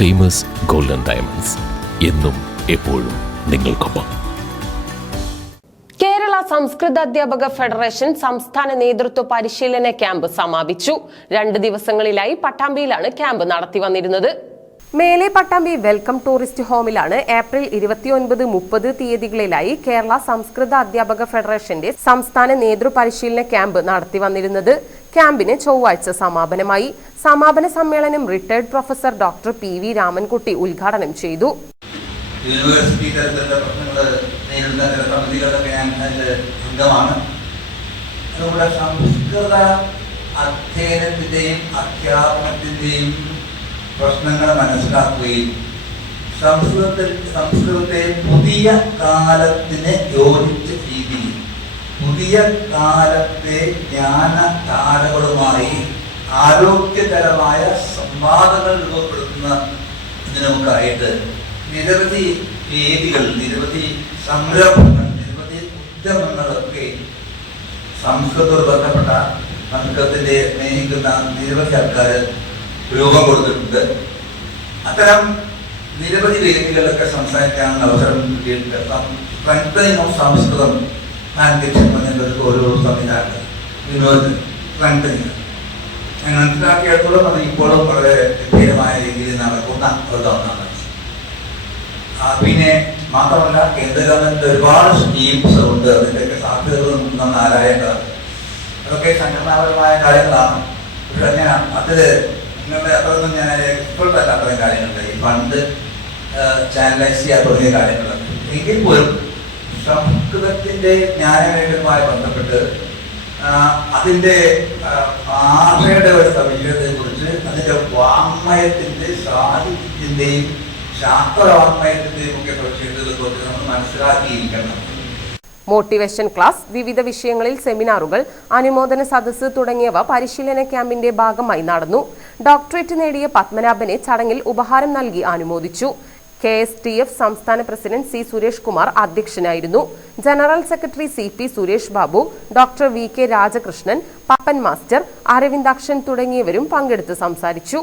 Famous golden diamonds എന്നും എപ്പോഴും നിങ്ങൾക്കൊപ്പം. കേരള സംസ്കൃത അധ്യാപക ഫെഡറേഷൻ സംസ്ഥാന നേതൃത്വ പരിശീലന ക്യാമ്പ് സമാപിച്ചു. 2 ദിവസങ്ങളിലായി പട്ടാമ്പിയിലാണ് ക്യാമ്പ് നടത്തി വന്നിരുന്നത്. മേലെ പട്ടാമ്പി വെൽക്കം ടൂറിസ്റ്റ് ഹോമിലാണ് ഏപ്രിൽ 29-30 തീയതികളിലായി കേരള സംസ്കൃത അധ്യാപക ഫെഡറേഷന്റെ സംസ്ഥാന നേതൃപരിശീലന ക്യാമ്പ് നടത്തി വന്നിരുന്നത്. ക്യാമ്പിന് ചൊവ്വാഴ്ച സമാപനമായി. സമാപന സമ്മേളനം retired professor doctor PV Ramankutty ഉദ്ഘാടനം ചെയ്തു. യൂണിവേഴ്സിറ്റി തരത്തിലുള്ള പ്രശ്നങ്ങൾ നേരിടുന്ന ചില സമിതികളൊക്കെ ഞാൻ അതിൽ അംഗമാണ്. അതുകൊണ്ട് സംസ്കൃത അധ്യയനത്തിൻ്റെയും അധ്യാപനത്തിൻ്റെയും പ്രശ്നങ്ങൾ മനസ്സിലാക്കുകയും സംസ്കൃതത്തെ പുതിയ കാലത്തിന് യോജിച്ച രീതിയിൽ പുതിയ കാലത്തെ ജ്ഞാനധാരകളുമായി ആരോഗ്യകരമായ സംവാദങ്ങൾ രൂപപ്പെടുത്തുന്ന ഇതിനൊക്കെയായിട്ട് നിരവധി വേദികൾ, നിരവധി സംരംഭങ്ങൾ, നിരവധി ഉദ്യമങ്ങളൊക്കെ സംസ്കൃതത്തോട് ബന്ധപ്പെട്ട സംസ്കൃതത്തിന്റെ സ്നേഹിക്കുന്ന നിരവധി ആൾക്കാർ രൂപം കൊടുത്തിട്ടുണ്ട്. അത്തരം നിരവധി വേദികളിലൊക്കെ സംസാരിക്കാനുള്ള അവസരം കിട്ടിയിട്ടുണ്ട്. സ്ട്രെങ്തനിങ് ഓഫ് സംസ്കൃതം ലക്ഷ്യമെന്നുള്ളത് ഓരോ സംവിധാനം സ്ട്രെങ്തനിങ് ഞാൻ മനസ്സിലാക്കിയിടത്തോളം അത് ഇപ്പോഴും വളരെ ഗംഭീരമായ രീതിയിൽ നടക്കുന്ന ഒന്നാണ്. പിന്നെ മാത്രമല്ല, കേന്ദ്ര ഗവൺമെന്റ് ഒരുപാട് സ്കീംസ് ഉണ്ട്. അതിൻ്റെയൊക്കെ സാധ്യതകൾ നമ്മൾ ആരായേണ്ടതാണ്. അതൊക്കെ സംഘടനാപരമായ കാര്യങ്ങളാണ്. പക്ഷെ ഞാൻ അതിൽ നിങ്ങളുടെ അത്രയൊന്നും ഞാൻ എക്സ്പെർട്ട് അല്ല. അത്രയും കാര്യങ്ങളുണ്ട്. ഈ ഫണ്ട് ചാനലൈസ് ചെയ്യാൻ തുടങ്ങിയ കാര്യങ്ങളുണ്ട്. എങ്കിൽ പോലും സംസ്കൃതത്തിന്റെ ജ്ഞാനമേഖലയുമായി ബന്ധപ്പെട്ട് അതിൻ്റെ ഭാഷയുടെ ഒരു സവിശേഷതയെ കുറിച്ച്, അതിൻ്റെ വാങ്മയത്തിന്റെ സാഹിത്യത്തിന്റെയും ശാസ്ത്രവാങ്മയത്തിന്റെയും ഒക്കെ സവിശേഷതകളെ കുറിച്ച് നമ്മൾ മനസ്സിലാക്കിയിരിക്കണം. മോട്ടിവേഷൻ ക്ലാസ്, വിവിധ വിഷയങ്ങളിൽ സെമിനാറുകൾ, അനുമോദന സദസ്സ് തുടങ്ങിയവ പരിശീലന ക്യാമ്പിന്റെ ഭാഗമായി നടന്നു. ഡോക്ടറേറ്റ് നേടിയ പത്മനാഭനെ ചടങ്ങിൽ ഉപഹാരം നൽകി അനുമോദിച്ചു. KSTF സംസ്ഥാന പ്രസിഡന്റ് C. സുരേഷ് കുമാർ അധ്യക്ഷനായിരുന്നു. General secretary CP Suresh Babu, doctor VK Rajakrishnan, Pappan master, Aravindakshan തുടങ്ങിയവരും പങ്കെടുത്ത് സംസാരിച്ചു.